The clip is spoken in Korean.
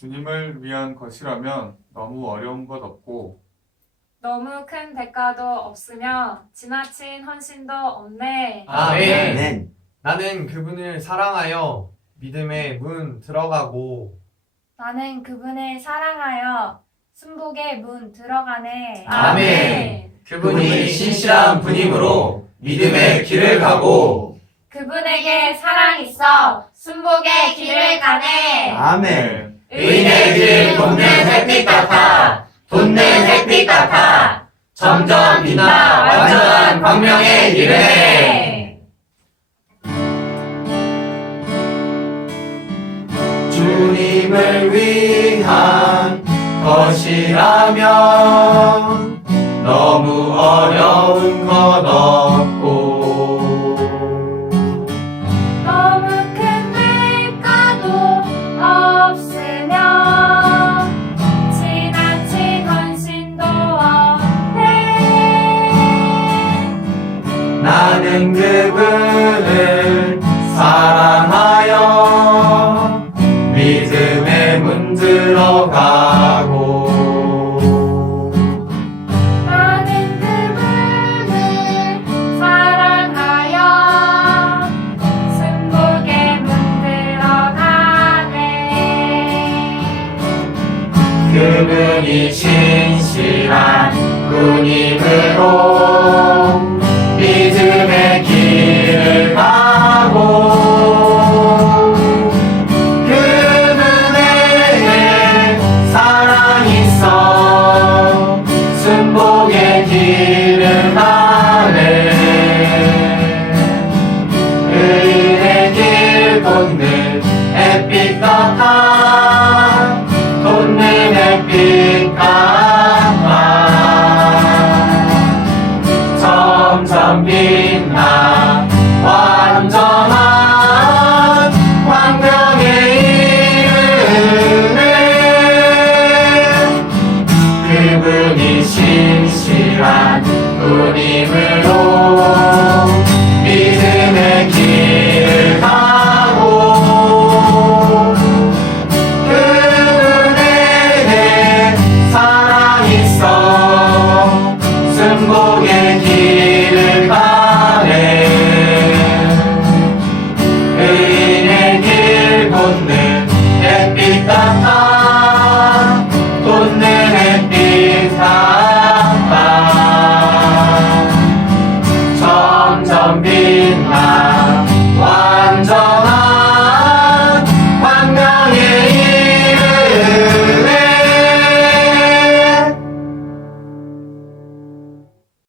주님을 위한 것이라면 너무 어려운 것 없고 너무 큰 대가도 없으며 지나친 헌신도 없네. 아멘. 아멘. 나는 그분을 사랑하여 믿음의 문 들어가고 나는 그분을 사랑하여 순복의 문 들어가네. 아멘. 그분이 신실한 분이므로 믿음의 길을 가고 그분에게 사랑 있어 순복의 길을 가네. 아멘. 네. 의인의 길 돋는 햇빛 같아 돋는 햇빛 같아 점점 빛나 완전한 길을 해. 주님을 위한 것이라면 너무 어려운 것 문 들어 가고 나는 그분을 사랑하여 순복의 문 들어 가네. 그분이 신실한 분이므로 돋는 햇빛 같아 돋는 햇빛 같아 점점 빛나 완전한 광명의 이름에 그분이 신실한 분이